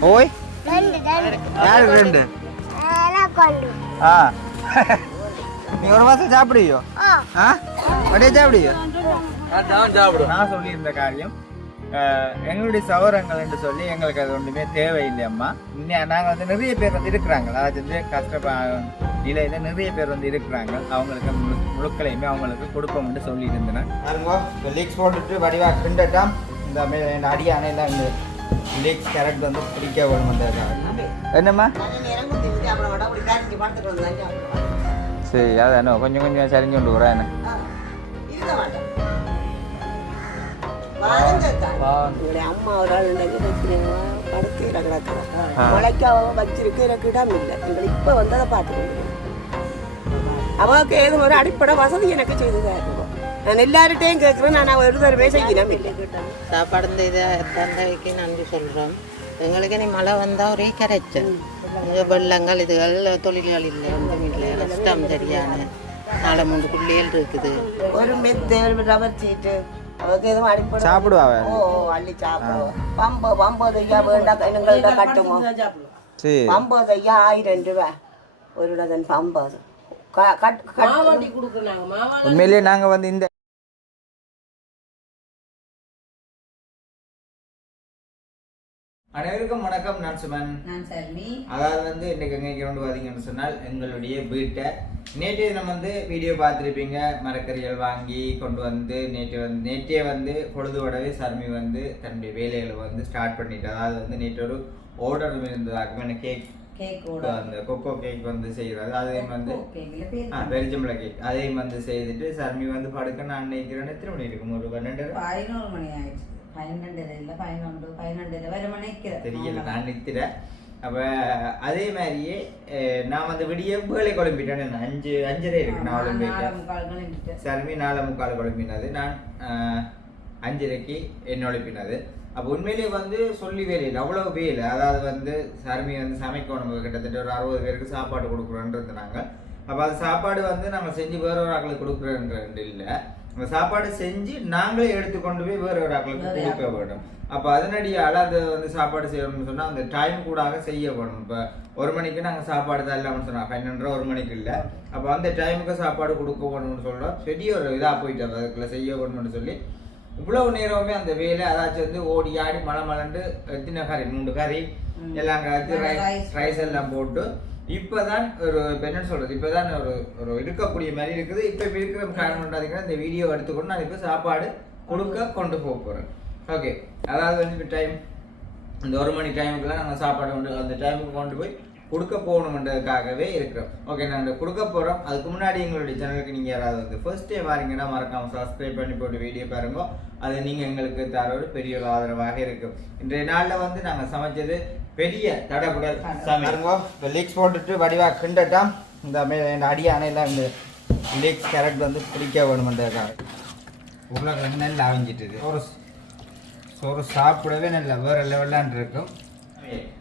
ஓய். ரெண்டு ரெண்டு. யாருக்கு ரெண்டு? நான் கொண்டு ஆ. நீ ஒரு மாசம் சாப்பிடுவியோ? அப்படியே சாப்பிடுவியோ? நான் சொல்லியிருந்த காரியம் எங்களுடைய சவரங்கள் என்று சொல்லி எங்களுக்கு அது ஒன்றுமே தேவையில்லை அம்மா. இன்னும் நாங்கள் வந்து நிறைய பேர் வந்து இருக்கிறாங்க. அதாவது வந்து கஷ்டப்ப நிலையில நிறைய பேர் வந்து இருக்கிறாங்க. அவங்களுக்கு முழு முழுக்களையுமே அவங்களுக்கு கொடுப்போம்னு சொல்லி இருந்தேன் பாருங்க இப்போ லீக்ஸ் போட்டுட்டு வடிவா கிண்டட்டாம். இந்த மே- இந்த அடியானையில் இந்த கேரட் வந்து பிடிக்க வேணும் அந்த என்னம்மா? சரி அதானோ கொஞ்சம் கொஞ்சம் சரிஞ்சு கொண்டு போகிறேன் அம்மா ஒரு ஆள் படுக்கையில கிடக்குறேன் ஆ. வச்சிருக்கு எனக்கு இடம் இல்லை எங்களுக்கு இப்ப வந்ததை பார்த்துக்கொண்டு அவளுக்கு ஏதும் ஒரு அடிப்படை வசதி எனக்கு செய்துதான் நான் எல்லார்கிட்டையும் கேட்கிறேன் நான் ஒரு தடவை செய்யணும் இல்லை சாப்பாடு இந்த இதை தந்தைக்கு நன்றி சொல்கிறோம் எங்களுக்கு நீ மழை வந்தால் ஒரே கரைச்சல். வெள்ளங்கள் இதுகள் தொழில்கள் இல்லை ஒன்றும் இல்லை. கஷ்டம் சரியான நாலு மூணு பிள்ளைகள் இருக்குது. ஒரு மெத்து ஒரு ரவர் சீட்டு அவளுக்கு எதுவும் அடிப்படை சாப்பிடுவா? ஓ அள்ளி சாப்பிடுவோம் பம்பு பம்பது ஐயா வேண்டாம் எங்கள்கிட்ட கட்டுமோ சரி. பம்பது ஐயா ஆயிரம் ரூபாய் ஒரு டசன் பம்பது உண்மையிலேயே நாங்கள் வந்து இந்த அனைவருக்கும் வணக்கம் நான் சுமன். நான் சர்மி. அதாவது வந்து இன்னைக்கு எங்கே கொண்டு பார்த்தீங்கன்னு சொன்னால் எங்களுடைய வீட்டை. நேற்றைய தினம் வந்து வீடியோ பார்த்துருப்பீங்க. மரக்கறிகள் வாங்கி கொண்டு வந்து நேற்று வந்து நேற்றே வந்து பொழுதுவிடவே சர்மி வந்து தன்னுடைய வேலைகளை வந்து ஸ்டார்ட் பண்ணிட்டு அதாவது வந்து நேற்று ஒரு ஆர்டர் இருந்ததாக்கும் கேக் அந்த கொக்கோ கேக் வந்து செய்கிறது அதையும் வந்து கேக்கில் பேர் ஆ பெருச்சம்பளை கேக் அதையும் வந்து செய்துட்டு சர்மி வந்து படுக்க நான் நினைக்கிறேன். எத்தனை மணி இருக்கும்? ஒரு பன்னெண்டு பதினோரு மணி ஆயிடுச்சு. பன்னெண்டு இல்லை பதினொன்று பன்னெண்டு வரை மணிக்கிறேன் தெரியல நான் நிறுத்திட்டேன் அப்போ அதே மாதிரியே நான் வந்து விடிய வேலை குழம்பிட்டேன் அஞ்சு அஞ்சரை இருக்கு நான் குழம்பிட்டேன் சர்மி நாலு முக்கால் குழம்பினது நான் அஞ்சரைக்கு என்ன ஒழிப்பினது அப்போ உண்மையிலேயே வந்து சொல்லி வேலையில் அவ்வளோ வேலை அதாவது வந்து சர்மி வந்து சமைக்கணும் கிட்டத்தட்ட ஒரு அறுபது பேருக்கு சாப்பாடு கொடுக்குறோன்றது நாங்கள் அப்போ அது சாப்பாடு வந்து நம்ம செஞ்சு வேற ஒரு ஆக்களுக்கு கொடுக்குறோன்றது இல்லை அந்த சாப்பாடு செஞ்சு நாங்களே எடுத்து கொண்டு போய் வேற ஒரு ஆக்களுக்கு கொடுக்க வேண்டும். அப்போ அதனடியால் அது வந்து சாப்பாடு செய்யணும்னு சொன்னால் அந்த டைம் கூடாக செய்ய வேணும். இப்போ ஒரு மணிக்கு நாங்கள் சாப்பாடு தான் இல்லாமல் சொன்னாங்க பன்னெண்டரை ஒரு மணிக்கு இல்லை. அப்போ அந்த டைமுக்கு சாப்பாடு கொடுக்க வேணும்னு சொல்கிறோம் பெரிய ஒரு இதாக போயிட்டு அதுக்குள்ள செய்ய வேணும்னு சொல்லி இவ்வளவு நேரமே அந்த வேலை அதாச்சும் வந்து ஓடி ஆடி மலை மலண்டு எத்தனை கறி? மூணு கறி. எல்லாம் ரைஸ் ரைஸ் எல்லாம் போட்டு இப்போதான் ஒரு என்ன சொல்றது? இப்போதான் ஒரு ஒரு இருக்கக்கூடிய மாதிரி இருக்குது. இப்போ இருக்கிற காரணம் பண்ணாதீங்கன்னா இந்த வீடியோ எடுத்துக்கொண்டு நான் இப்போ சாப்பாடு கொடுக்க கொண்டு போக போகிறேன் ஓகே அதாவது வந்து டைம் இந்த ஒரு மணி டைமுக்குலாம் நாங்கள் சாப்பாடு கொண்டு அந்த டைமுக்கு கொண்டு போய் கொடுக்க போகணுன்றதுக்காகவே இருக்கிறோம். ஓகே நாங்கள் கொடுக்க போகிறோம் அதுக்கு முன்னாடி எங்களுடைய சேனலுக்கு நீங்கள் யாராவது வந்து ஃபர்ஸ்ட் டே வாரீங்கன்னா மறக்காம சப்ஸ்கிரைப் பண்ணி போட்டு வீடியோ பாருங்க. அது நீங்கள் எங்களுக்கு தர ஒரு பெரிய ஒரு ஆதரவாக இருக்கும். இன்றைய நாளில் வந்து நாங்கள் சமைச்சது பெரிய தடபுடல் சமைங்க இப்போ லீக்ஸ் போட்டுட்டு வடிவா கிண்டட்டாம் இந்த மே இந்த அடியானையில் இந்த லீக்ஸ் கேரட் வந்து பிடிக்க வேணுமென்றதுக்காக உருளைக்கிழங்கு நல்லா அவிஞ்சிட்டு ஒரு சோறு சாப்பிடவே நல்ல வேற லெவலான் இருக்கும்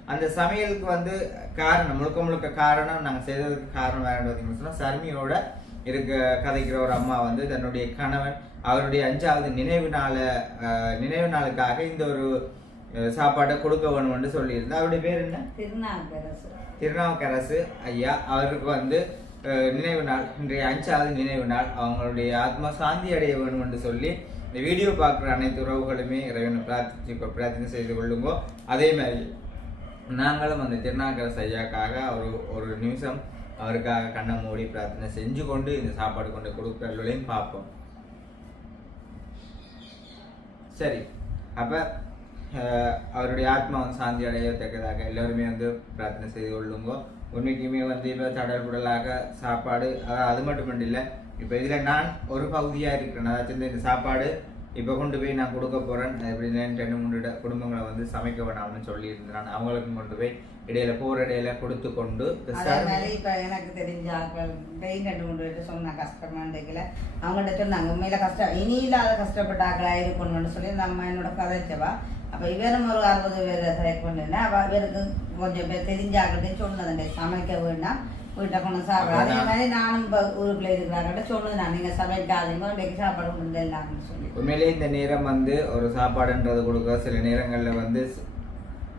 அந்த சமையலுக்கு வந்து காரணம் முழுக்க முழுக்க காரணம் நாங்கள் செய்ததுக்கு காரணம் வேற என்ன பார்த்தீங்கன்னு சொன்னா சர்மியோட இருக்க கதைக்கிற ஒரு அம்மா வந்து தன்னுடைய கணவன் அவருடைய அஞ்சாவது நினைவு நாள நினைவு நாளுக்காக இந்த ஒரு சாப்பாட்டை கொடுக்க வேணும்னு சொல்லியிருந்தா அவருடைய பேர் என்ன? திருநாவுக்கரசு. திருநாவுக்கரசு ஐயா. அவருக்கு வந்து நினைவு நாள் இன்றைய அஞ்சாவது நினைவு நாள். அவங்களுடைய ஆத்மா சாந்தி அடைய வேணும் என்று சொல்லி இந்த வீடியோ பார்க்குற அனைத்து உறவுகளுமே இறைவனை பிரார்த்திச்சு பிரார்த்தனை செய்து கொள்ளுங்கோ. அதே மாதிரி நாங்களும் அந்த திருநாவுக்கரசு ஐயாக்காக ஒரு ஒரு நிமிஷம் அவருக்காக கண்ணை மூடி பிரார்த்தனை செஞ்சு கொண்டு இந்த சாப்பாடு கொண்டு கொடுக்குறவர்களையும் பார்ப்போம். சரி. அப்போ அவருடைய ஆத்மா வந்து சாந்தி அடையத்தக்கதாக எல்லோருமே வந்து பிரார்த்தனை செய்து கொள்ளுங்க. உண்மைக்குமே வந்து இப்போ தடல் புடலாக சாப்பாடு அதாவது அது மட்டும் இல்லை இப்போ இதில் நான் ஒரு பகுதியாக இருக்கிறேன். அதாச்சும் இந்த சாப்பாடு இப்போ கொண்டு போய் நான் கொடுக்க போகிறேன் இப்படி ரெண்டு மூணு குடும்பங்களை வந்து சமைக்க வேணாம்னு சொல்லியிருந்தேன். அவங்களுக்கும் கொண்டு போய் இடையில போகிற இடையில கொடுத்து கொண்டு இப்போ எனக்கு தெரிஞ்ச ஆட்கள் டெய்லி ரெண்டு மூணு பேர்ட்டு சொன்னா கஷ்டமாண்டிக்கல அவங்கள்ட்ட சொன்னாங்க உண்மையில கஷ்டம் இனி இல்லாத கஷ்டப்பட்ட ஆட்களாக இருக்கணும்னு சொல்லி நம்ம என்னோட கதைச்சவா அப்போ இவரும் ஒரு அறுபது பேரை செலக்ட் பண்ணிருந்தேன் அப்போ இவருக்கு கொஞ்சம் பேர் தெரிஞ்ச ஆட்கள்கிட்ட சொன்னதுண்டே சமைக்க வேண்டாம் வீட்டை கொண்டு சாப்பிட அதே மாதிரி நானும் இப்போ ஊருக்குள்ள இருக்கிறாங்கிட்ட சொன்னது நான் நீங்கள் சமைக்காதீங்க இன்றைக்கு சாப்பாடு கொண்டு எல்லாம்னு சொல்லி உண்மையிலேயே இந்த நேரம் வந்து ஒரு சாப்பாடுன்றது கொடுக்க சில நேரங்களில் வந்து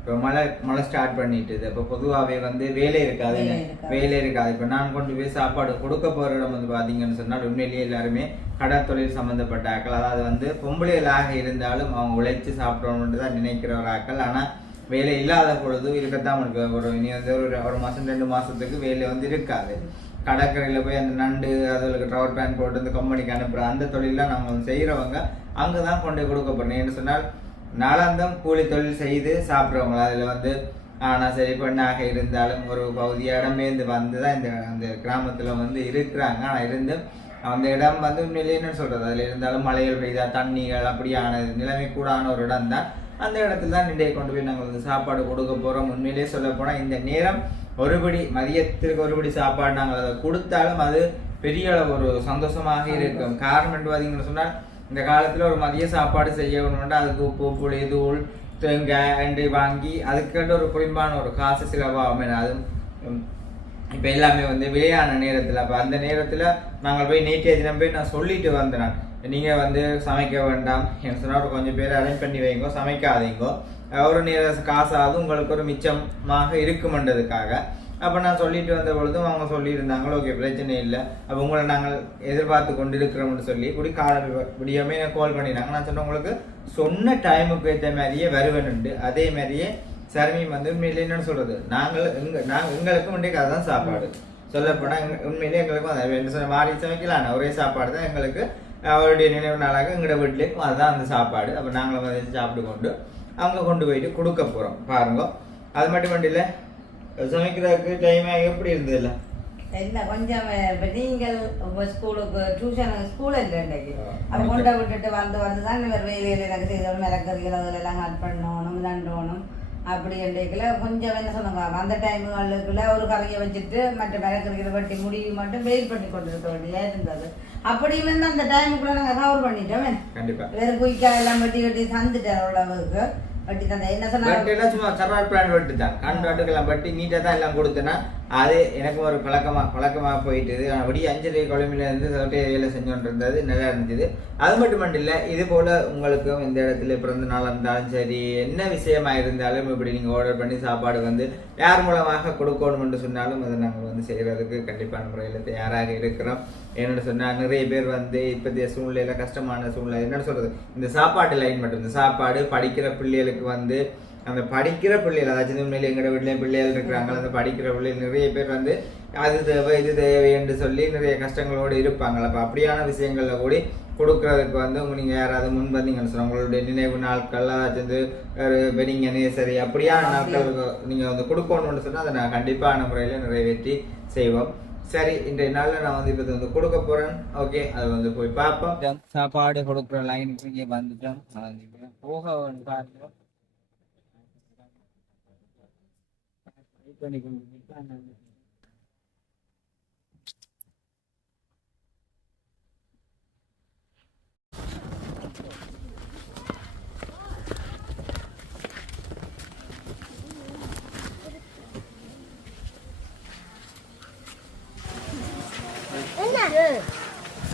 இப்போ மழை மழை ஸ்டார்ட் பண்ணிட்டுது. இப்போ பொதுவாகவே வந்து வேலை இருக்காது. வேலை இருக்காது. இப்போ நான் கொண்டு போய் சாப்பாடு கொடுக்க போகிற இடம் வந்து பார்த்தீங்கன்னு சொன்னால் உண்மையிலேயே எல்லாருமே கடற்தொழில் சம்மந்தப்பட்ட ஆக்கள். அதாவது வந்து பொம்பளைகளாக இருந்தாலும் அவங்க உழைச்சி சாப்பிடணும்னு தான் நினைக்கிற ஒரு ஆக்கள். ஆனால் வேலை இல்லாத பொழுது இருக்கத்தான் இருக்கு ஒரு இனி வந்து ஒரு ஒரு மாதம் ரெண்டு மாதத்துக்கு வேலை வந்து இருக்காது. கடற்கரையில் போய் அந்த நண்டு அதுகளுக்கு ட்ரவர் பேன் போட்டு இந்த கம்பெனிக்கு அனுப்புகிற அந்த தொழிலாம் நம்ம வந்து செய்கிறவங்க அங்கே தான் கொண்டு போய் கொடுக்க போகிறோம் ஏன்னு சொன்னால் நாளாந்தம் கூலி தொழில் செய்து சாப்பிட்றவங்க அதில் வந்து ஆனால் சரி பெண்ணாக இருந்தாலும் ஒரு பகுதி இடமேந்து வந்து தான் இந்த அந்த கிராமத்தில் வந்து இருக்கிறாங்க. ஆனால் இருந்து அந்த இடம் வந்து உண்மையிலேயே என்ன சொல்கிறது அதில் இருந்தாலும் மழைகள் பெய்தா தண்ணிகள் அப்படியான நிலைமை கூடான ஒரு இடம் தான் அந்த இடத்துல தான் நின்றைய கொண்டு போய் நாங்கள் வந்து சாப்பாடு கொடுக்க போகிறோம் உண்மையிலேயே சொல்ல போனால் இந்த நேரம் ஒருபடி மதியத்திற்கு ஒருபடி சாப்பாடு நாங்கள் அதை கொடுத்தாலும் அது பெரிய ஒரு சந்தோஷமாக இருக்கும். காரணம் என்று பார்த்தீங்கன்னு சொன்னால் இந்த காலத்தில் ஒரு மதிய சாப்பாடு செய்யணும்னா அதுக்கு உப்பு புளி தூள் தேங்காய் அண்டு வாங்கி அதுக்கண்டு ஒரு குறிப்பான ஒரு காசு செலவாகும். அதுவும் இப்போ எல்லாமே வந்து விளையான நேரத்தில். அப்போ அந்த நேரத்தில் நாங்கள் போய் நேற்றைய தினம் போய் நான் சொல்லிட்டு வந்தேன். நீங்கள் வந்து சமைக்க வேண்டாம். என்ன சொன்னால் ஒரு கொஞ்சம் பேர் அரேஞ்ச் பண்ணி வைங்கோ சமைக்காதீங்கோ. ஒரு நேர காசாவது உங்களுக்கு ஒரு மிச்சமாக இருக்குமென்றதுக்காக. அப்போ நான் சொல்லிட்டு வந்த பொழுதும் அவங்க சொல்லியிருந்தாங்க ஓகே பிரச்சனை இல்லை. அப்போ உங்களை நாங்கள் எதிர்பார்த்து கொண்டு இருக்கிறோம்னு சொல்லி இப்படி கால விடியாமே கால் பண்ணினாங்க. நான் சொன்னேன் உங்களுக்கு சொன்ன டைமுக்கு ஏற்ற மாதிரியே வருவேன்னுண்டு அதே மாதிரியே சரமி வந்து உண்மையிலே என்னன்னு சொல்கிறது நாங்கள் எங்கள் நாங்கள் எங்களுக்கும் இன்றைக்கு அதுதான் சாப்பாடு. சொல்லப்போனால் எங்கள் உண்மையிலே எங்களுக்கும் அது என்ன சொன்ன மாறி சமைக்கலாம். ஒரே சாப்பாடு தான் எங்களுக்கு அவருடைய நினைவு நாளாக எங்களோட வீட்லேயும் அதுதான் அந்த சாப்பாடு. அப்போ நாங்களும் சாப்பிட்டு கொண்டு அவங்க கொண்டு போயிட்டு கொடுக்க போகிறோம் பாருங்க. அது மட்டும் இல்லை சமைக்கிறதுக்கு டைம் எப்படி இருந்ததுல்ல? இல்ல கொஞ்சம் இப்ப நீங்கள் உங்க ஸ்கூலுக்கு டியூஷன் ஸ்கூல் இல்லை இன்னைக்கு. ஆ, அப்ப கொண்டு விட்டுட்டு வந்து வந்து தான் இவர் வேலையில எனக்கு செய்தோம் மிளக்கறிகள் அதில் எல்லாம் கட் பண்ணணும் தண்டணும் அப்படி என்றைக்குல கொஞ்சம் என்ன சொன்னாங்க அந்த டைமுகளுக்குள்ள ஒரு கறியை வச்சுட்டு மற்ற மிளக்கறிகளை வெட்டி முடிவு மட்டும் வெயிட் பண்ணி கொண்டு இருக்க வேண்டியதா இருந்தது. அப்படியும் வந்து அந்த டைமுக்குள்ள நாங்கள் கவர் பண்ணிட்டோம். கண்டிப்பா. வேறு குயிக்காக எல்லாம் வெட்டி வெட்டி தந்துட்டேன் அளவுக்கு வெட்டி தந்தேன் என்ன சொன்னாங்க சும்மா கர்வாட் பிளான் வெட்டு தான் கண் வெட்டுக்கெல்லாம் வெட்டி நீட்டாக தான் எல்லாம் கொடுத்தேன்னா அது எனக்கும் ஒரு பழக்கமாக பழக்கமாக போயிட்டுது. அப்படி அஞ்சரை குழம்புல இருந்து தொட்டே வேலை செஞ்சோன்னு இருந்தது நல்லா இருந்தது அது மட்டும் இல்லை இது போல் உங்களுக்கும் இந்த இடத்துல பிறந்த நாள் இருந்தாலும் சரி என்ன விஷயமா இருந்தாலும் இப்படி நீங்கள் ஆர்டர் பண்ணி சாப்பாடு வந்து யார் மூலமாக கொடுக்கணும்னு சொன்னாலும் அதை நாங்கள் வந்து செய்கிறதுக்கு கண்டிப்பான முறையில் தயாராக இருக்கிறோம். என்னென்னு சொன்னால் நிறைய பேர் வந்து இப்போதைய சூழ்நிலையில் கஷ்டமான சூழ்நிலை என்னென்னு சொல்கிறது இந்த சாப்பாட்டு லைன் மட்டும் இந்த சாப்பாடு படிக்கிற பிள்ளைகளுக்கு வந்து அந்த படிக்கிற பிள்ளைகள் அதாச்சும் உண்மையில எங்களோட வீட்லயும் பிள்ளைகள் இருக்கிறாங்க அந்த படிக்கிற பிள்ளைகள் நிறைய பேர் வந்து அது தேவை இது தேவை என்று சொல்லி நிறைய கஷ்டங்களோடு இருப்பாங்க. அப்போ அப்படியான விஷயங்கள்ல கூட கொடுக்கறதுக்கு வந்து உங்க நீங்க யாராவது முன் வந்தீங்கன்னு சொன்னா உங்களுடைய நினைவு நாட்கள் ஒரு வெட்டிங் அனிவர்சரி அப்படியான நாட்களுக்கு நீங்க வந்து கொடுக்கணும்னு சொன்னா அதை நான் கண்டிப்பான முறையில நிறைவேற்றி செய்வோம். சரி இன்றைய நாள்ல நான் வந்து இப்போ வந்து கொடுக்க போறேன். ஓகே அதை வந்து போய் பார்ப்போம். சாப்பாடு கொடுக்குற லைனுக்கு இங்கே வந்துட்டோம். வந்து போக வந்து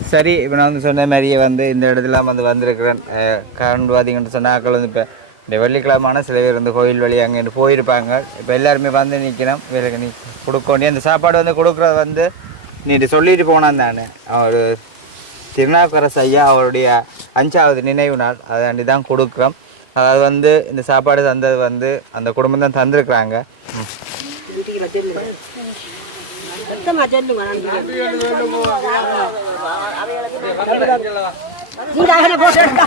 சரி இப்போ நான் வந்து சொன்ன மாதிரியே வந்து இந்த இடத்துல வந்து வந்திருக்கிறேன். கரண்ட் வாதிங்கன்னு சொன்னால் சொன்னாக்கள் வந்து இப்போ இந்த வெள்ளிக்கிழமான சில பேர் வந்து கோயில் வழி அங்கே போயிருப்பாங்க. இப்போ எல்லாருமே வந்து நிற்கிறோம் வேலைக்கு நீ கொடுக்கணும் அந்த சாப்பாடு வந்து கொடுக்குறது வந்து நீட்டு சொல்லிட்டு போனான் தானே அவர் திருநாவுக்கரசு ஐயா அவருடைய அஞ்சாவது நினைவு நாள். அதாண்டி தான் கொடுக்குறோம். அதாவது வந்து இந்த சாப்பாடு தந்தது வந்து அந்த குடும்பம் தான் தந்திருக்கிறாங்க. ம். வீட்டுக்கு சொல்லுங்க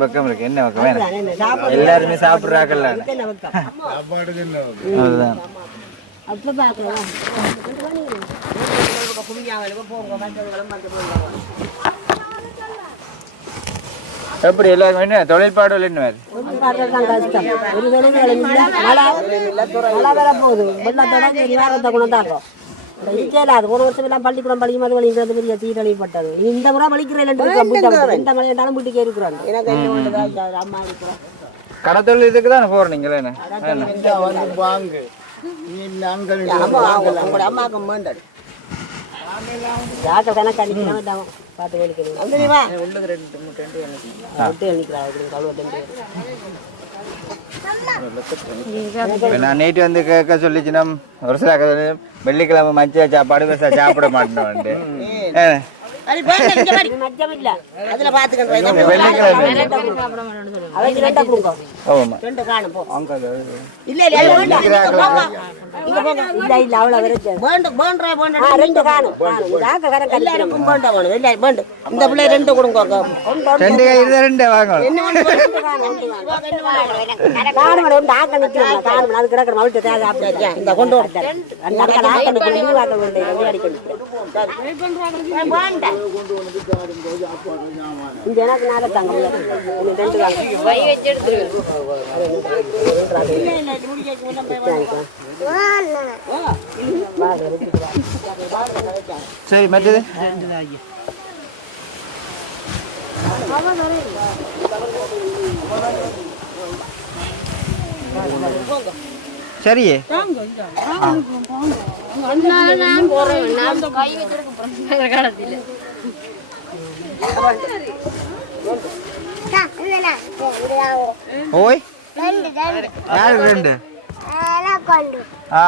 பக்கம் இருக்கு. என்ன பக்கம்? வேணும் எல்லாருமே சாப்பிடுறாக்கல்ல அதுதான். அப்ப பாக்கலாம் போங்க மற்றவங்களும் வந்து போங்க எப்படி எல்லாரும் என்ன? தொழில்பாடு என்ன தான் கஷ்டம். ஒரு வேலைகளும் இல்லை. மழை மழை கொண்டாடுறோம். அது ஒரு வருஷம் எல்லாம் பள்ளிக்கூடம் பள்ளி மாதிரி வழிங்கிறது பெரிய சீரழிப்பட்டது இந்த முறை வலிக்கிறேன் இந்த மழை இருந்தாலும் வீட்டுக்கு இருக்கிறோம் அம்மா இருக்கிறோம் கடத்தொழில் இதுக்கு தானே போகிறீங்களே என்ன? வாங்கு. நீ நாங்கள் அம்மாவுக்கு கணக்கு அடிக்கணும்? பார்த்து வலிக்கணும் அந்த வா உள்ளது ரெண்டு ரெண்டு விட்டு அணிக்கிறா இப்ப நான் நேற்று வந்து கேட்க சொல்லிச்சுன்னா ஒரு சில வெள்ளிக்கிழமை மச்ச சாப்பாடு சாப்பிட மாட்டேன் அது வேண்டாம் இங்க பாரு. மஜ்ஜம் இல்ல அதுல பாத்துக்கணும் வெள்ளிக்கிழமை அவங்க ரெண்டா கொடுங்க ஆமாம் ரெண்டு காணும் போ. இல்ல இல்ல அது வேண்டாம். இங்க போங்க. இல்ல இல்ல அவ்வளவு வரைச்சு வேண்டாம் வேண்டா வேண்டாம். ரெண்டு காணும். காக்க கணக்கு எல்லாருக்கும் வேண்டாம் வேணும். இல்ல வேண்டாம் இந்த பிள்ளை ரெண்டு கொடுங்க ரெண்டு கை இருந்தா ரெண்டு வாங்கணும். என்ன வேணும் காணும் ரெண்டு ஆக்க நிக்கலாம் காணும் அது கிடக்கணும் அவிட்டு தேவை அப்படியே இந்த கொண்டு வர அந்த அக்கா ஆக்க நிக்கணும் வாக்க வேண்டிய அடிக்கணும் வேண்டாம். இந்த எனக்கு நாளை தாங்க சரி மற்றது? சரியே? ஓய் ரெண்டு ரெண்டு யாருக்கு ரெண்டு நான் கொண்டு. ஆ.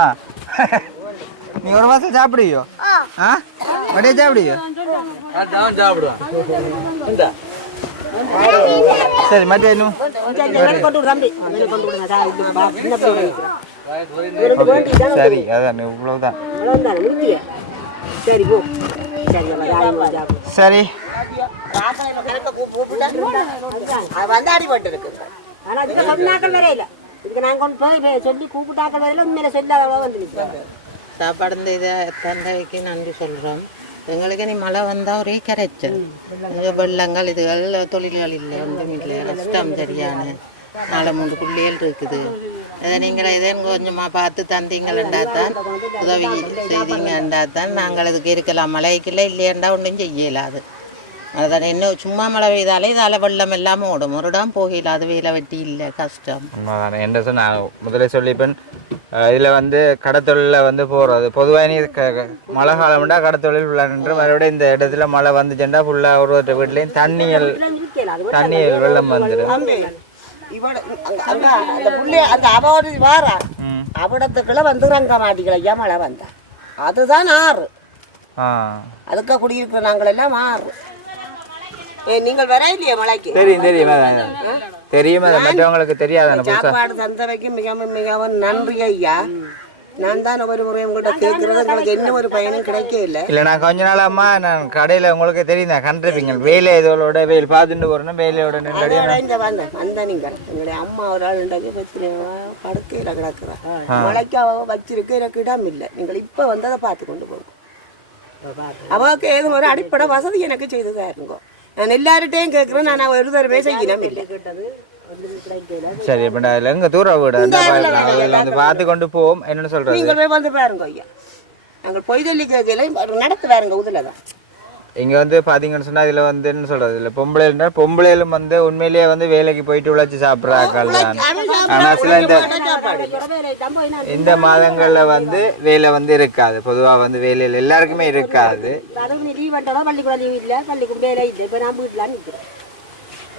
நீ ஒரு மாசம் சாப்பிடுவியோ? ஆ. வடியா சாப்பிடுவியோ? சரி மற்ற இன்னும் சார் அதான் நிறுத்திய சரி. வந்து அடிபட்டு இருக்கு ஆனா இதுக்கு கொஞ்ச நாட்கள் வரையில இதுக்கு நான் கொண்டு போய் பே- சொல்லி கூப்பிட்டாக்கள் வரையில உண்மையில சொல்லாத வந்து சாப்பாடு இந்த இதை தந்தைக்கு நன்றி சொல்கிறோம் எங்களுக்கு நீ மழை வந்தால் ஒரே கரைச்சல். வெள்ளங்கள் இதுகள் தொழில்கள் இல்லை ஒன்றும் இல்லை. கஷ்டம் சரியான நாலு மூணு பிள்ளைகள் இருக்குது. இதை நீங்கள் இதே கொஞ்சமாக பார்த்து தந்தீங்களா தான் உதவி செய்தீங்கன்றா தான் நாங்கள் இதுக்கு இருக்கலாம். மழைக்குள்ள இல்லையண்டா ஒன்றும் செய்யலாது. அதான் என்ன சும்மா மழை பெய்தாலே இதால் வெள்ளம் எல்லாம் ஓடும். ஒரு இடம் போகல அது வேலை வெட்டி இல்லை கஷ்டம். என்ன சொன்ன முதல்ல சொல்லிப்பேன் இதில் வந்து கடத்தொழிலில் வந்து போகிறது பொதுவாக நீ மழை காலம்டா கடத்தொழில் ஃபுல்லாக மறுபடியும் இந்த இடத்துல மழை வந்துச்சுன்னா ஃபுல்லாக ஒரு ஒரு வீட்லேயும் தண்ணியல் தண்ணியல் வெள்ளம் வந்துடும் அந்த புள்ளி அந்த அவடு வாரா அவிடத்துக்குள்ள வந்து ரங்க மாட்டிக்கல ஐயா மழை வந்தா. அதுதான் ஆறு. ஆ. அதுக்கு குடியிருக்கிற நாங்கள் எல்லாம் ஆறு. நீங்கள் வர இல்லையா மழைக்கு தெரியும் தெரியும். தெரியும் அது மற்றவங்களுக்கு தெரியாதானே புதுசா. சாப்பாடு தந்தவைக்கு மிகவும் மிகவும் நன்றி ஐயா. நான் தான் ஒவ்வொரு முறை உங்கள்கிட்ட கேட்கறது உங்களுக்கு என்ன ஒரு பயனும் கிடைக்க இல்லை இல்லை நான் கொஞ்ச நாளாம்மா நான் கடையில் உங்களுக்கு தெரியும் நான் கண்டிருப்பீங்க. வேலை இதோட வெயில் பார்த்துட்டு போகிறேன்னா வேலையோட நின்று இங்க வந்தேன் வந்த நீங்கள். எங்களுடைய அம்மா ஒரு ஆள் உண்டாக்கி படுக்கையில கிடக்குறா. மழைக்கு அவ வச்சிருக்க எனக்கு இடம் இல்லை. நீங்கள் இப்ப வந்ததை பார்த்து கொண்டு போங்க. அவளுக்கு ஏதும் ஒரு அடிப்படை வசதி எனக்கு செய்து தருங்க நான் எல்லார்கிட்டையும் கேட்கிறேன் நான் ஒரு தடவை செய்யணும் இல்லை. சரி இப்போ அதில் எங்கே தூரம் வீடு? வந்து பார்த்து கொண்டு போவோம். என்னன்னு சொல்கிறது நீங்கள் போய் வந்து பாருங்க ஐயா. நாங்கள் பொய் சொல்லி கேட்கல நடத்து பாருங்க உதுல தான். இங்கே வந்து பார்த்தீங்கன்னு சொன்னால் இதில் வந்து என்ன சொல்கிறது இல்லை. பொம்பளைன்னா பொம்பளைகளும் வந்து உண்மையிலேயே வந்து வேலைக்கு போயிட்டு உழைச்சி சாப்பிட்ற ஆட்கள் தான். ஆனால் சில இந்த இந்த மாதங்களில் வந்து வேலை வந்து இருக்காது. பொதுவாக வந்து வேலையில் எல்லாருக்குமே இருக்காது.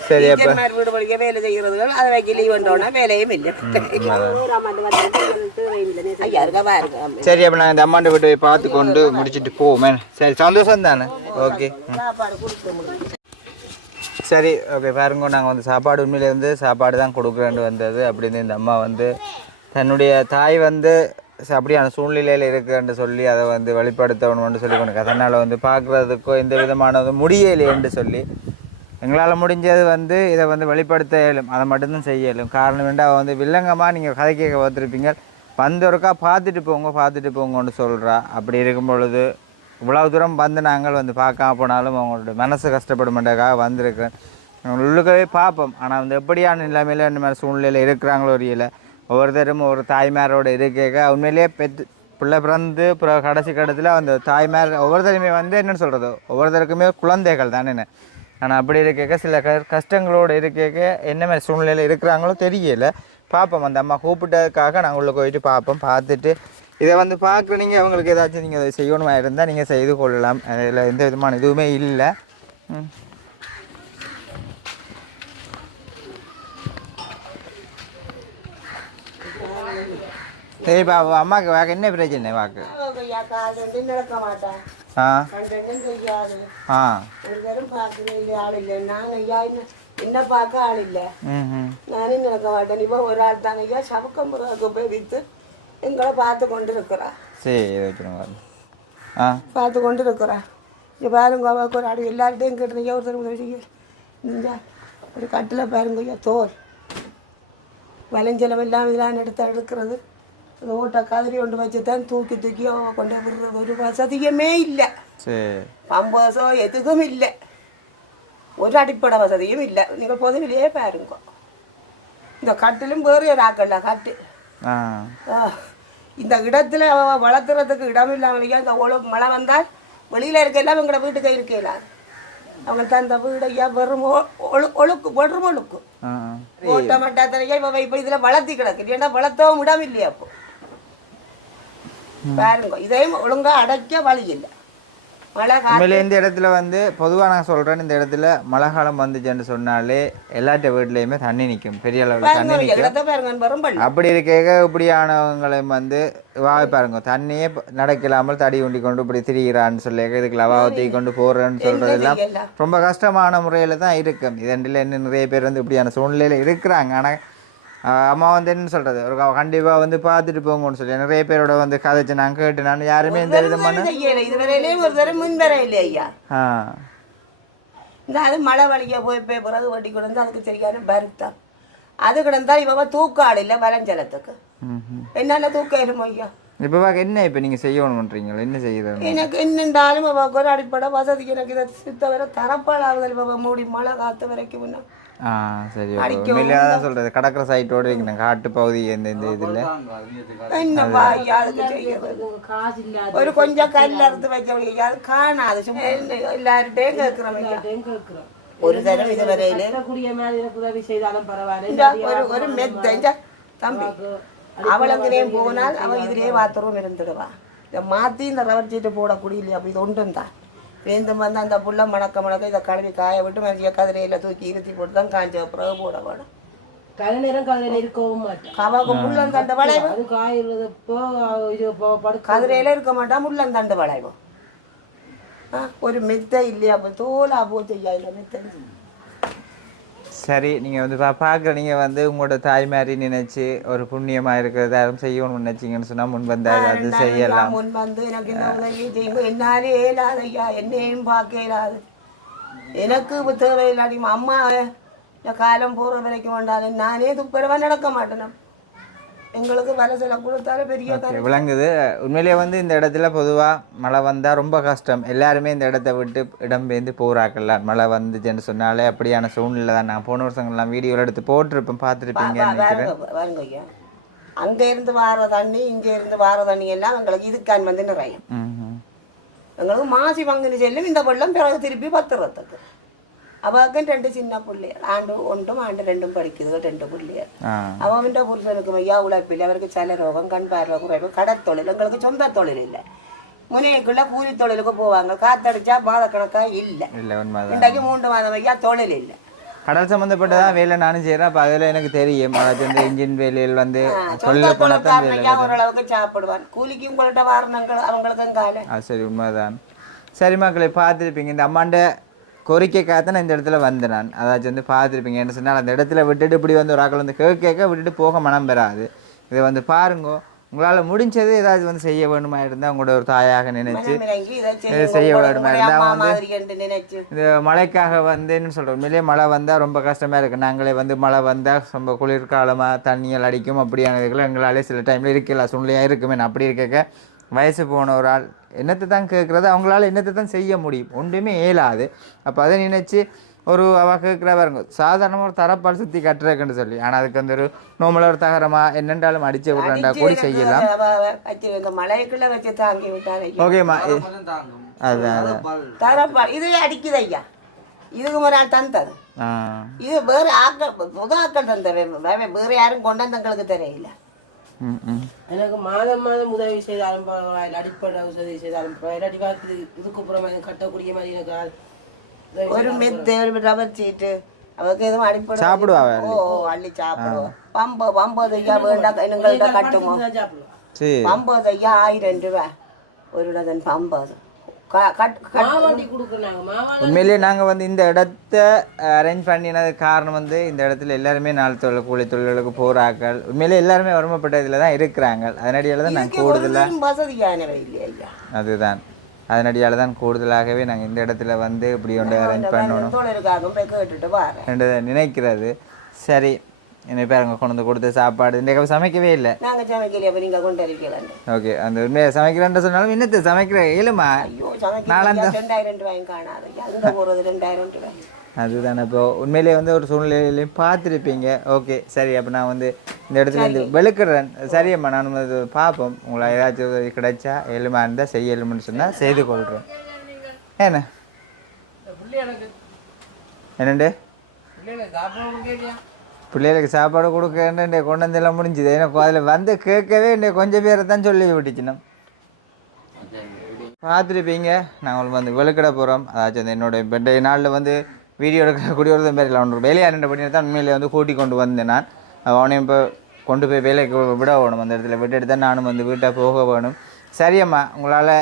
சரி அப்போ வீடு படிக்க வேலை செய்கிறதுகள் அதை வைக்க லீவ் பண்ணோன்னா வேலையும் இல்லை ஐயா இருக்கா பாருங்க சரி அப்போ நான் இந்த அம்மாண்ட வீட்டு போய் பார்த்து கொண்டு முடிச்சுட்டு போவோமே சரி சந்தோஷம் தானே ஓகே சரி ஓகே பாருங்க நாங்கள் வந்து சாப்பாடு உண்மையிலே வந்து சாப்பாடு தான் கொடுக்குறேன்னு வந்தது அப்படின்னு இந்த அம்மா வந்து தன்னுடைய தாய் வந்து அப்படியான சூழ்நிலையில் இருக்குன்னு சொல்லி அதை வந்து வெளிப்படுத்தணும்னு சொல்லி கொண்டு அதனால் வந்து பார்க்குறதுக்கோ எந்த விதமான முடியலையேன்னு சொல்லி எங்களால் முடிஞ்சது வந்து இதை வந்து வெளிப்படுத்த இயலும் அதை மட்டும்தான் செய்ய இயலும் காரணம் வேண்டாம் அவள் வந்து வில்லங்கமாக நீங்கள் கதை கேட்க பார்த்துருப்பீங்க வந்தவருக்கா பார்த்துட்டு போங்க பார்த்துட்டு போங்கன்னு சொல்கிறா அப்படி இருக்கும் பொழுது இவ்வளவு தூரம் வந்து நாங்கள் வந்து பார்க்காம போனாலும் அவங்களோட மனசு கஷ்டப்படுமெண்டக்காக வந்திருக்கேன் உள்ளுக்கவே பார்ப்போம். ஆனால் வந்து எப்படியான நிலைமையில் இந்த மாதிரி சூழ்நிலையில் இருக்கிறாங்களோ தெரியல. ஒவ்வொருத்தரும் ஒரு தாய்மாரோட இருக்க உண்மையிலேயே பெற்று பிள்ளை பிறந்து கடைசி கட்டத்தில் அந்த தாய்மார் ஒவ்வொருத்தருமே வந்து என்னென்னு சொல்கிறது ஒவ்வொருத்தருக்குமே குழந்தைகள் தானே என்ன ஆனால் அப்படி இருக்க சில க கஷ்டங்களோடு இருக்க என்ன மாதிரி சூழ்நிலையில் இருக்கிறாங்களோ தெரியல. பார்ப்போம் அந்த அம்மா கூப்பிட்டதுக்காக நாங்கள் உள்ளே போயிட்டு பார்ப்போம் பார்த்துட்டு. இதை வந்து பார்க்குற நீங்கள் அவங்களுக்கு ஏதாச்சும் நீங்கள் அதை செய்யணுமா இருந்தால் நீங்கள் செய்து கொள்ளலாம். அதில் எந்த விதமான இதுவுமே இல்லை. ம். சரிப்பா அம்மாவுக்கு வாக்கு என்ன பிரச்சனை வாக்கு? நான் ஐயா என்ன பார்க்க ஆள் இல்லை. நானும் நடக்க மாட்டேன். இப்போ ஒரு ஆள் தாங்க. ஐயா போய் விற்று எங்களை பார்த்து கொண்டு இருக்கிறா சரி பார்த்து கொண்டு இருக்கிறா இங்கே பாருங்க ஒரு ஆடு எல்லார்ட்டையும் கேட்டுருங்க ஒருத்தர் உதவி இந்த ஒரு கட்டில் பாருங்க ஐயா தோல். வளைஞ்சலம் எல்லாம் இதெல்லாம் எடுத்து எடுக்கிறது தூக்கி தூக்கி அவ கொண்டு விடுறது ஒரு வசதியுமே இல்லை சரி பம்பர்ஸோ எதுவும் இல்லை ஒரு அடிப்படை வசதியும் இல்லை நீங்கள் பொதுவிலேயே பாருங்க இந்த கட்டிலும் வேறு ராக்கல்ல கட்டு இந்த இடத்துல வளர்த்துறதுக்கு இடம் இல்லாமலையா இந்த ஒழு மழை வந்தால் வெளியில் இருக்க எல்லாம் எங்களோட வீட்டுக்கு இருக்கல அவங்க தந்த வீடையா வெறும் ஒழுக்கு வெறும் ஒழுக்கு ஆ ஓட்ட மட்டாத்தனையா இப்போ இப்போ இதில் வளர்த்தி கிடக்கு ஏன்னா வளர்த்தவும் இடம் இல்லையா அப்போ பாருங்க இதையும் ஒழுங்கா அடைக்க வழி இல்லை உண்மையிலே இந்த இடத்துல வந்து பொதுவாக நான் சொல்கிறேன் இந்த இடத்துல மழை காலம் வந்துச்சுன்னு சொன்னாலே எல்லாட்ட வீட்லேயுமே தண்ணி நிற்கும் பெரிய அளவில் தண்ணி நிற்கும் அப்படி இருக்க இப்படியானவங்களை வந்து வா பாருங்க தண்ணியே நடக்கலாமல் தடி உண்டி கொண்டு இப்படி திரிகிறான்னு சொல்லி இதுக்கு லவாவை தூக்கி கொண்டு போடுறேன்னு சொல்கிறதெல்லாம்? ரொம்ப கஷ்டமான முறையில் தான் இருக்கும். இதண்டில் இன்னும் நிறைய பேர் வந்து இப்படியான சூழ்நிலையில் இருக்கிறாங்க. ஆனால் அம்மா வந்து என்ன சொல்கிறது ஒரு கண்டிப்பாக வந்து பார்த்துட்டு போங்கன்னு சொல்லி நிறைய பேரோட வந்து கதைச்சு நான் கேட்டு நான் யாருமே இந்த விதமான செய்யலை. இதுவரையிலேயும் ஒரு தரம் முன் வர இல்லை ஐயா. ஆ. இந்த அது மழை வலிக்க போய் போய் பிறகு வட்டி கிடந்து அதுக்கு சரியான வருத்தம் அது கிடந்தா இவ தூக்காள் இல்லை வலஞ்சலத்துக்கு. என்னால தூக்க இயலும் ஐயா? இப்போ பார்க்க என்ன இப்போ நீங்கள் செய்யணுன்றீங்களா என்ன செய்யுது எனக்கு என்னண்டாலும் அவக்கு ஒரு அடிப்படை வசதிக்கு எனக்கு இதை சித்த வர தரப்பாளாகுதல் இவ மூடி மழை காத்து வரைக்கும். ஆ சரி தான் சொல்கிறது கடற்கரை சைட்டோடு வைக்கணும். காட்டு பகுதி இந்த இந்த இதில்? செய்யறது? ஒரு கொஞ்சம் கல் அறுத்து வைக்க காணாது. சும்மா எல்லார்கிட்டையும் கேட்கிறோம் ஒரு தரம் மாதிரி எனக்கு உதவி செய்தாலும் பரவாயில்ல. ஒரு ஒரு மெத்த இந்த தம்பி அவளுக்குனேயும் போனால் அவள் இதுலயே பாத்ரூம் இருந்துடுவா. இதை மாற்றி இந்த ரவர் சீட்டு போடக்கூடிய இல்லையா அப்போ இது ஒன்றும் தான் வேந்தும் வந்து அந்த புள்ள மணக்க மணக்க இதை கழுவி காய விட்டு மதிய கதிரையில் தூக்கி இருத்தி போட்டு தான் காஞ்ச பிறகு போட வேணும் கலை நேரம் கலையில இருக்கவும் மாட்டேன். கவக்கு முள்ளந்தண்டு வளைவு. அது காயுறது இப்போ இது கதிரையில இருக்க மாட்டா முள்ளந்தண்டு வளைவு. ஆ ஒரு மெத்தை இல்லையா? அப்போ தோலா போச்சு ஐயா இந்த மெத்தை. சரி நீங்கள் வந்து பா பார்க்குற நீங்கள் வந்து உங்களோட தாய் மாதிரி நினைச்சு ஒரு புண்ணியமாக இருக்கிறத யாரும் செய்யணும்னு நினைச்சீங்கன்னு சொன்னால் முன் வந்து அது செய்யலாம். முன் வந்து எனக்கு இந்த உதவி என்னாலே இயலாது ஐயா என்னையும் பார்க்க இயலாது. எனக்கு இப்போ தேவையில்லாடி அம்மா இந்த காலம் போகிற வரைக்கும் வேண்டாலும் நானே துப்புரவா நடக்க மாட்டேன்? எங்களுக்கு வலை சில கொடுத்தாலும் பெரிய விளங்குது. உண்மையிலேயே வந்து இந்த இடத்துல பொதுவாக மழை வந்தால் ரொம்ப கஷ்டம். எல்லாருமே இந்த இடத்த விட்டு இடம்பெயர்ந்து போகிறாக்கல்ல மழை வந்துச்சுன்னு சொன்னாலே அப்படியான சூழ்நிலை தான். நான் போன வருஷங்கள்லாம் வீடியோவில் எடுத்து போட்டிருப்பேன் ஐயா. அங்க இருந்து வார தண்ணி இங்க இருந்து வார தண்ணி எல்லாம் எங்களுக்கு இதுக்கான் வந்து நிறையும் ம். எங்களுக்கு மாசி பங்குனி செல்லும் இந்த வெள்ளம் பிறகு திருப்பி பத்துறதுக்கு ஒன்றும் ஆண்டு ரெண்டும் படிக்குது ரெண்டு பிள்ளைகள் ஆ அவன் புருஷனுக்கு ஐயா உழைப்பில்லை அவருக்கு சில ரோகம் கண் பார்வை குறைவு கடத்தொழில் எங்களுக்கு சொந்த தொழில் இல்லை முனையக்குள்ள கூலி தொழிலுக்கு போவாங்க காத்தடிச்சா மாதக்கணக்கா இல்லை இல்லை உண்மைதான் இன்றைக்கு மூன்று மாதம் ஐயா தொழில் இல்லை கடல் சம்மந்தப்பட்டதான் வேலை நானும் செய்கிறேன் அப்போ அதில் எனக்கு தெரியும் அதாச்சும் இந்த இன்ஜின் வேலையில் வந்து சொந்த தொழிலில் போனால் தான் தொழில்காரன் வேலை ஐயா ஓரளவுக்கு சாப்பிடுவான் கூலிக்கும் உங்கள்கிட்ட வாரணங்கள் அவங்களுக்கும் காலை அது சரி உண்மைதான் சரி மக்களை பார்த்துருப்பீங்க இந்த அம்மாண்ட கோரிக்கைக்காக நான் இந்த இடத்துல வந்தேன் நான். அதாச்சும் வந்து பார்த்துருப்பீங்க. என்ன சொன்னால் அந்த இடத்துல விட்டுட்டு இப்படி வந்து ஒரு ஆக்கள் வந்து கேட்க கேட்க விட்டுட்டு போக மனம் பெறாது இதை வந்து பாருங்க. உங்களால் முடிஞ்சது ஏதாச்சும் வந்து செய்ய வேணுமா இருந்தால் உங்களோட ஒரு தாயாக நினைச்சு செய்ய வேணுமா இருந்தால் வந்து இந்த மழைக்காக வந்து என்ன சொல்கிறோம் உண்மையிலேயே மழை வந்தால் ரொம்ப கஷ்டமாக இருக்குது நாங்களே வந்து மழை வந்தால் ரொம்ப குளிர்காலமாக தண்ணியல் அடிக்கும். அப்படியான இதுகளை எங்களாலே சில டைமில் இருக்கல சூழ்நிலையாக இருக்குமே. நான் அப்படி இருக்க வயசு போன ஒரு ஆள். என்னத்தை தான் கேட்குறது அவங்களால என்னத்தை தான் செய்ய முடியும்? ஒன்றுமே இயலாது. அப்போ அதை நினச்சி ஒரு அவ கேட்குற பாருங்க சாதாரணமாக ஒரு தரப்பால் சுற்றி கட்டுறதுக்குன்னு சொல்லி. ஆனால் அதுக்கு வந்து ஒரு நோமலாக ஒரு தகரமாக என்னென்றாலும் அடிச்சு விட்றா கூட செய்யலாம். ஓகேம்மா அதான் தரப்பா இது அடிக்குது ஐயா. இதுக்கு ஒரு ஆள் தந்தது. இது வேற ஆக்கள் புது ஆக்கள் தந்த வே- வேற யாரும் கொண்டாந்து எங்களுக்கு தெரியல. எனக்கு மாதம் மாதம் உதவி செய்தாலும் பரவாயில்ல அடிப்படை உதவி செய்தாலும் பரவாயில்ல இல்லாட்டி வாக்கு இதுக்கு அப்புறமா எனக்கு கட்டக்கூடிய மாதிரி எனக்கு ஒரு மெத்து ஒரு ரப்பர் சீட்டு அவருக்கு எதுவும் அடிப்படை சாப்பிடுவா ஓ அள்ளி சாப்பிடுவோம் பம்பு பம்பது ஐயா வேண்டாம் எங்கள்கிட்ட சரி. பம்பது ஐயா ஆயிரம் ரூபாய். ஒரு டதன் பம்பது உண்மையிலேயே நாங்கள் வந்து இந்த இடத்த அரேஞ்ச் பண்ணினது காரணம் வந்து இந்த இடத்துல எல்லாருமே நாள் தொழில் கூலி தொழில்களுக்கு போகிறாக்கள் உண்மையிலே எல்லாருமே வருமப்பட்ட இதில் தான் இருக்கிறாங்க. அதனடியால் தான் நாங்கள் கூடுதலாக அதுதான். அதனடியால் தான் கூடுதலாகவே நாங்கள் இந்த இடத்துல வந்து இப்படி ஒன்று அரேஞ்ச் பண்ணணும். நினைக்கிறது. சரி. என்ன பேருங்க கொண்டு வந்து கொடுத்த சாப்பாடு. இந்த சமைக்கவே இல்லை. நாங்க சமைக்கலையா அப்ப நீங்க கொண்டு இருக்கீங்க ஓகே அந்த உண்மையை சமைக்கிறேன்னு சொன்னாலும் என்னத்தை சமைக்கிற? இயலுமா நாளாந்த ரெண்டாயிரம் ரூபாயும் காணாது. அங்க ரெண்டாயிரம் ரூபாய்? அதுதானே இப்போ உண்மையிலேயே வந்து ஒரு சூழ்நிலையிலையும் பார்த்துருப்பீங்க. ஓகே சரி அப்போ நான் வந்து இந்த இடத்துல இருந்து வெளுக்கிறேன். சரியம்மா நான் வந்து பார்ப்போம். உங்களை ஏதாச்சும் கிடைச்சா எலுமா இருந்தால் செய்யலும்னு சொன்னால் செய்து கொள்கிறேன் ஏண்ணே என்னண்டு? பிள்ளைகளுக்கு சாப்பாடு கொடுக்கன்னு கொண்டு வந்து எல்லாம் முடிஞ்சுது? எனக்கு அதில் வந்து கேட்கவே என்னை கொஞ்சம் பேரை தான் சொல்லி விட்டுச்சினோம். பார்த்துருப்பீங்க. நாங்கள் வந்து வெளுக்கிட போகிறோம் அதாச்சும் வந்து என்னோட இன்றைய நாளில் வந்து வீடியோ எடுக்கக்கூடிய ஒரு பேர் இல்லை அவனோட வேலையாக என்ன பண்ணி தான் உண்மையிலே வந்து கூட்டி கொண்டு வந்தேன் நான். அவனையும் இப்போ கொண்டு போய் வேலைக்கு விட வேணும். அந்த இடத்துல விட்டு தான் நானும் வந்து வீட்டை போக வேணும். சரியம்மா உங்களால்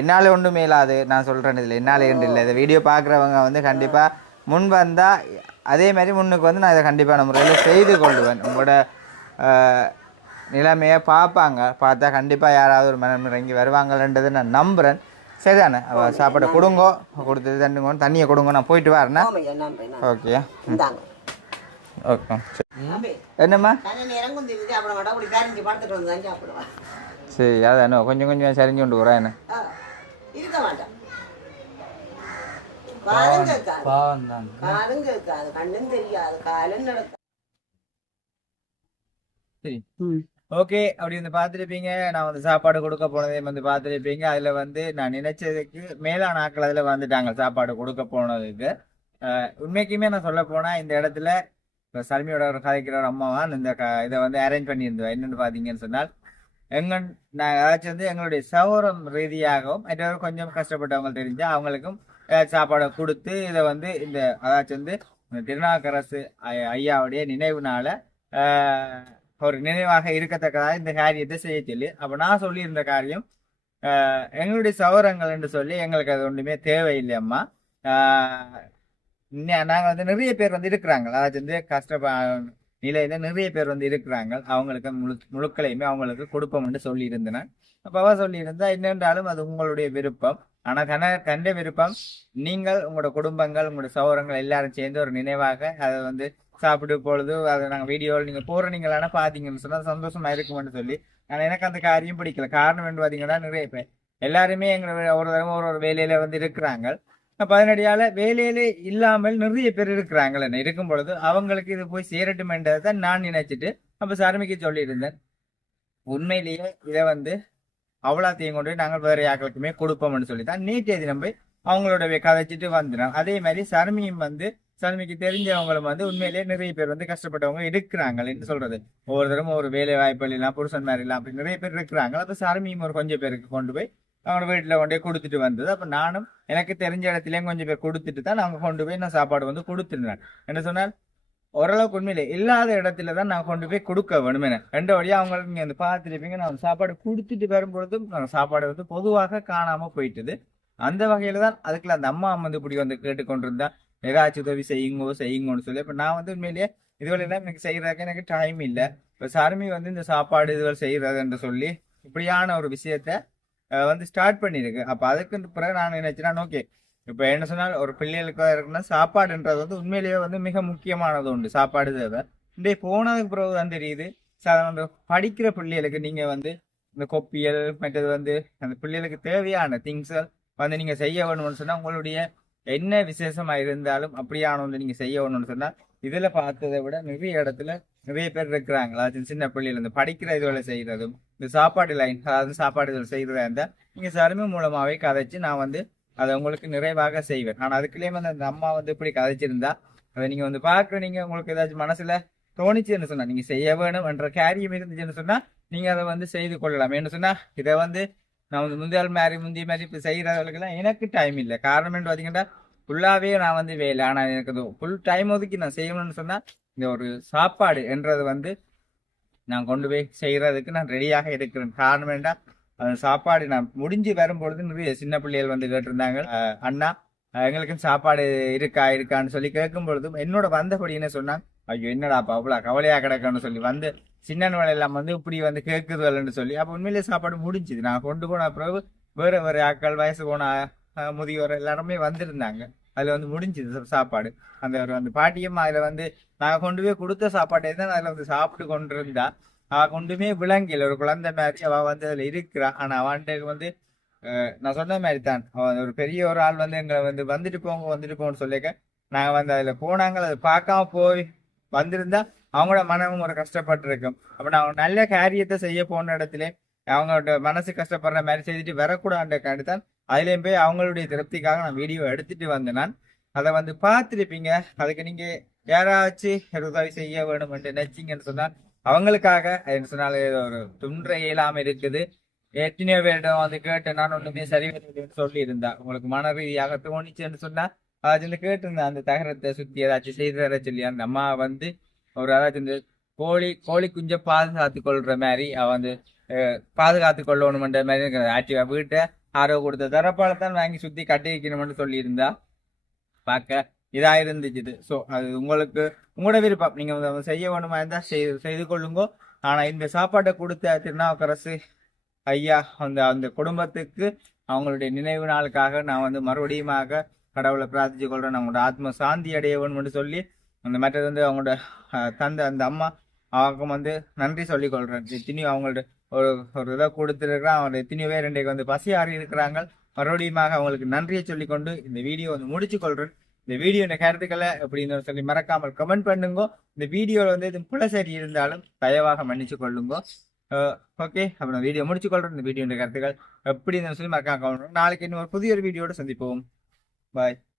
என்னால் ஒன்றும் இல்லாது. நான் சொல்கிறேன் இதில் என்னால் என்று இல்லை? இந்த வீடியோ பார்க்குறவங்க வந்து கண்டிப்பாக முன் வந்தால் அதே மாதிரி முன்னுக்கு வந்து நான் இதை கண்டிப்பான முறையில் செய்து கொள்வேன் உங்களோட நிலைமையை பார்ப்பாங்க. பார்த்தா கண்டிப்பாக யாராவது ஒரு மனம் இறங்கி வருவாங்கன்றதை நான் நம்புகிறேன் சரிதானே? அவள் சாப்பாடை கொடுங்கோ. கொடுத்து தண்ணுங்க தண்ணியை கொடுங்க நான் போயிட்டு வரேண்ணே ஓகே. ஓகே. என்னம்மா? சரி அதானே கொஞ்சம் கொஞ்சம் சரிஞ்சு கொண்டு போகிறேன் என்ன? காலும் கேட்காது காலும் கேட்காது கண்ணும் தெரியாது. காலும் நடக்காது. சரி. ஓகே அப்படி வந்து பார்த்துருப்பீங்க. நான் வந்து சாப்பாடு கொடுக்க போனதையும் வந்து பார்த்துருப்பீங்க. அதில் வந்து நான் நினைச்சதுக்கு மேலான ஆட்கள் அதில் வந்துட்டாங்க. சாப்பாடு கொடுக்க போனதுக்கு. அஹ், உண்மைக்குமே நான் சொல்ல போனால் இந்த இடத்துல இப்போ சல்மியோட ஒரு கதைக்கிற ஒரு அம்மாவான் இந்த க இதை வந்து அரேஞ்ச் பண்ணியிருந்தோம் என்னென்னு பார்த்தீங்கன்னு சொன்னால் எங்க நான் ஏதாச்சும் வந்து எங்களுடைய சௌரம் ரீதியாகவும் கொஞ்சம் கஷ்டப்பட்டவங்க தெரிஞ்சா அவங்களுக்கும் சாப்பாடை கொடுத்து இதை வந்து இந்த அதாச்சும் வந்து திருநாக்கரசு ஐயாவுடைய நினைவுனால ஒரு நினைவாக இருக்கத்தக்கதாக இந்த காரியத்தை செய்ய சொல்லி அப்போ நான் சொல்லியிருந்த காரியம் எங்களுடைய சௌரங்கள் என்று சொல்லி எங்களுக்கு அது ஒன்றுமே தேவையில்லையம்மா நாங்கள் வந்து நிறைய பேர் வந்து இருக்கிறாங்க. அதாச்சும் வந்து கஷ்டப்ப நிலையில நிறைய பேர் வந்து இருக்கிறாங்க. அவங்களுக்கு முழு முழுக்களையுமே அவங்களுக்கு கொடுப்போம்னு சொல்லியிருந்தேன். அப்போ அவ சொல்லியிருந்தா என்னென்றாலும் அது உங்களுடைய விருப்பம். ஆனால் கன கண்ட விருப்பம் நீங்கள் உங்களோட குடும்பங்கள் உங்களோட சௌரங்கள் எல்லாரும் சேர்ந்து ஒரு நினைவாக அதை வந்து சாப்பிடு பொழுது அதை நாங்கள் வீடியோவில் நீங்கள் போடுறீங்களான பார்த்தீங்கன்னு சொன்னால் சந்தோஷமாக இருக்கும்னு சொல்லி. ஆனால் எனக்கு அந்த காரியம் பிடிக்கல. காரணம் என்று பார்த்தீங்கன்னா நிறைய பேர். எல்லாருமே எங்களை ஒரு தடவை ஒரு ஒரு வேலையில் வந்து இருக்கிறாங்க. பதினடியால் வேலையிலே இல்லாமல் நிறைய பேர் இருக்கிறாங்களே இருக்கும் பொழுது அவங்களுக்கு இது போய் சேரட்டுமென்றதை தான் நான் நினைச்சிட்டு அப்போ சருமிக்கு சொல்லியிருந்தேன். உண்மையிலேயே இதை வந்து அவ்வளோத்தையும் கொண்டு நாங்கள் வேறு யாருக்குமே கொடுப்போம்னு சொல்லி தான் நீட் தினம் போய் அவங்களோட கதைச்சிட்டு வந்துடும் அதே மாதிரி சருமியும் வந்து சரமிக்கு தெரிஞ்சவங்களும் வந்து உண்மையிலேயே நிறைய பேர் வந்து கஷ்டப்பட்டவங்க இருக்கிறாங்க என்ன சொல்றது. ஒவ்வொரு தடவை ஒரு வேலை வாய்ப்புகள் இல்லாம புருஷன் மாதிரி இல்லாம அப்படி நிறைய பேர் இருக்கிறாங்க. அப்போ சருமியும் ஒரு கொஞ்சம் பேருக்கு கொண்டு போய் அவங்க வீட்டில் கொண்டு போய் கொடுத்துட்டு வந்தது. அப்போ நானும் எனக்கு தெரிஞ்ச இடத்துலயும் கொஞ்சம் பேர் கொடுத்துட்டு தான் அவங்க கொண்டு போய் நான் சாப்பாடு வந்து கொடுத்துருந்தேன். என்ன சொன்னால் ஓரளவுக்கு உண்மையிலே இல்லாத இடத்துல தான் நான் கொண்டு போய் கொடுக்க வேணுமே ரெண்டு வழியா அவங்களுக்கு நீங்க வந்து பார்த்துருப்பீங்க நான் சாப்பாடு கொடுத்துட்டு வரும்பொழுதும் சாப்பாடு வந்து பொதுவாக காணாம போயிட்டுது. அந்த வகையில தான் அதுக்குள்ள அந்த அம்மா வந்து இப்படி வந்து கேட்டுக்கொண்டிருந்தா ஏதாச்சும் உதவி செய்யுங்கோ செய்யுங்கோன்னு சொல்லி. இப்போ நான் வந்து உண்மையிலேயே இதுவரை எல்லாம் எனக்கு செய்யறதுக்கு எனக்கு டைம் இல்லை. இப்போ சருமி வந்து இந்த சாப்பாடு இதுவரை செய்யறதுன்னு சொல்லி இப்படியான ஒரு விஷயத்த வந்து ஸ்டார்ட் பண்ணியிருக்கு அப்போ அதுக்கு பிறகு நான் நினைச்சேன் ஓகே இப்போ என்ன சொன்னால் ஒரு பிள்ளைகளுக்கு இருக்குன்னா சாப்பாடுன்றது வந்து உண்மையிலேயே வந்து மிக முக்கியமானது உண்டு. சாப்பாடு தேவை. இன்றைய போனதுக்கு பிறகு தான் தெரியுது சாதாரண அந்த படிக்கிற பிள்ளைகளுக்கு நீங்கள் வந்து இந்த கொப்பியல் மற்றது வந்து அந்த பிள்ளைகளுக்கு தேவையான திங்ஸை வந்து நீங்கள் செய்ய வேணும்னு சொன்னால் உங்களுடைய என்ன விசேஷமாக இருந்தாலும் அப்படியான வந்து நீங்கள் செய்ய வேணும்னு சொன்னால் இதில் பார்த்ததை விட நிறைய இடத்துல நிறைய பேர் இருக்கிறாங்க. அதாவது சின்ன பிள்ளைகள் இந்த படிக்கிற இதுகளை செய்கிறதும் இந்த சாப்பாடு லைன் அதாவது சாப்பாடு இதில் செய்கிறதா இருந்தால் நீங்கள் சருமை மூலமாகவே கதைச்சு நான் வந்து அதை உங்களுக்கு நிறைவாக செய்வேன். ஆனால் அதுக்குள்ளேயும் வந்து அந்த அம்மா வந்து இப்படி கதைச்சிருந்தா அதை நீங்கள் வந்து பார்க்குற நீங்கள் உங்களுக்கு ஏதாச்சும் மனசில் தோணிச்சுன்னு சொன்னால் நீங்கள் செய்ய வேணும் என்ற காரியம் இருந்துச்சுன்னு சொன்னால் நீங்கள் அதை வந்து செய்து கொள்ளலாம். என்ன சொன்னால் இதை வந்து நான் வந்து முந்தைய மாதிரி முந்தைய மாதிரி இப்போ செய்கிறவர்களுக்கெல்லாம் எனக்கு டைம் இல்லை. காரணம் என்று பார்த்தீங்கன்னா ஃபுல்லாகவே நான் வந்து வேலை ஆனால் எனக்கு அது ஃபுல் டைம் ஒதுக்கி நான் செய்யணும்னு சொன்னால் இந்த ஒரு சாப்பாடு என்றது வந்து நான் கொண்டு போய் செய்கிறதுக்கு நான் ரெடியாக இருக்கிறேன். காரணம் என்றால் சாப்பாடு நான் முடிஞ்சு வரும்பொழுது நிறைய சின்ன பிள்ளைகள் வந்து கேட்டிருந்தாங்க. அண்ணா எங்களுக்கும் சாப்பாடு இருக்கா இருக்கான்னு சொல்லி கேட்கும் பொழுதும் என்னோட வந்தபடி சொன்னாங்க ஐயோ என்னடாப்பா அவ்வளோ கவலையா கிடக்குன்னு சொல்லி வந்து சின்ன எல்லாம் வந்து இப்படி வந்து கேட்குதுன்னு சொல்லி. அப்போ உண்மையிலேயே சாப்பாடு முடிஞ்சுது. நான் கொண்டு போன பிறகு வேற வேற ஆக்கள் வயசு போன முதியோர் எல்லாருமே வந்திருந்தாங்க. அதில் வந்து முடிஞ்சுது சாப்பாடு. அந்த ஒரு அந்த பாட்டியும் அதில் வந்து நான் கொண்டு போய் கொடுத்த சாப்பாட்டை தான் அதில் வந்து சாப்பிட்டு கொண்டு இருந்தா கொண்டுமே விளங்கில். ஒரு குழந்தை மாதிரி அவன் வந்து அதில் இருக்கிறான் ஆனால் அவன்கிட்ட வந்து நான் சொன்ன மாதிரி தான் அவன் ஒரு பெரிய ஒரு ஆள் வந்து எங்களை வந்து வந்துட்டு போங்க வந்துட்டு போங்கன்னு சொல்லிக்க நாங்கள் வந்து அதில் போனாங்க அதை பார்க்காம போய் வந்திருந்தா அவங்களோட மனமும் ஒரு கஷ்டப்பட்டிருக்கும். அப்போ நான் நல்ல காரியத்தை செய்ய போன இடத்துல அவங்களோட மனசு கஷ்டப்படுற மாதிரி செய்துட்டு வரக்கூடாதுக்காண்டி தான் அதுலேயும் போய் அவங்களுடைய திருப்திக்காக நான் வீடியோ எடுத்துட்டு வந்தேன் நான் அதை வந்து பார்த்துருப்பீங்க. அதுக்கு நீங்கள் யாராச்சும் உதவி செய்ய வேணும் என்று நினைச்சீங்கன்னு சொன்னால் அவங்களுக்காக என்ன சொன்னாலும் ஒரு துன்ற இயலாம இருக்குது. எத்தனையோ பேரிடம் வந்து கேட்டு நான் ஒண்ணுமே சரி வரலைன்னு சொல்லி இருந்தா உங்களுக்கு மன ரீதியாக தோணிச்சுன்னு சொன்னா அது கேட்டிருந்தேன். அந்த தகரத்தை சுத்தி ஏதாச்சும் செய்து தர சொல்லி அந்த அம்மா வந்து ஒரு அதாச்சும் இந்த கோழி கோழி குஞ்சை பாதுகாத்து கொள்ற மாதிரி அவ வந்து பாதுகாத்து கொள்ளணும்ன்ற மாதிரி ஆக்டிவா வீட்டை ஆரோ கொடுத்த தரப்பால தான் வாங்கி சுத்தி கட்டி வைக்கணும்னு சொல்லியிருந்தா. பார்க்க இதாக இருந்துச்சு ஸோ அது உங்களுக்கு உங்களோட விருப்பம். நீங்கள் வந்து செய்ய வேணுமா இருந்தால் செய்து செய்து கொள்ளுங்கோ. ஆனால் இந்த சாப்பாட்டை கொடுத்த திருநாவுக்கரசு ஐயா அந்த அந்த குடும்பத்துக்கு அவங்களுடைய நினைவு நாளுக்காக நான் வந்து மறுபடியுமாக கடவுளை பிரார்த்திச்சு கொள்கிறேன் அவங்களோட ஆத்ம சாந்தி அடைய வேணும்னு சொல்லி அந்த மற்றது வந்து அவங்களோட தந்தை அந்த அம்மா அவங்க வந்து நன்றி சொல்லிக்கொள்கிறேன் கொள்றேன். எத்தனையோ அவங்களோட ஒரு ஒரு இதை கொடுத்துருக்குறான் அவங்க எத்தனையோ பேர் இன்றைக்கு வந்து பசியாறி இருக்கிறாங்க மறுபடியுமாக அவங்களுக்கு நன்றியை சொல்லிக்கொண்டு இந்த வீடியோ வந்து முடிச்சு கொள்கிறேன் இந்த வீடியோ கருத்துக்களை அப்படின்னு சொல்லி மறக்காமல் கமெண்ட் பண்ணுங்க. இந்த வீடியோவில் வந்து இது புலசரி இருந்தாலும் தயவாக மன்னிச்சு கொள்ளுங்க. ஓகே அப்போ நான் வீடியோ முடிச்சு கொள்றேன். இந்த வீடியோ கருத்துக்கள் எப்படி இருந்தாலும் சொல்லி மறக்காம கவனம் நாளைக்கு இன்னும் ஒரு புதிய ஒரு வீடியோட சந்திப்போம். பாய்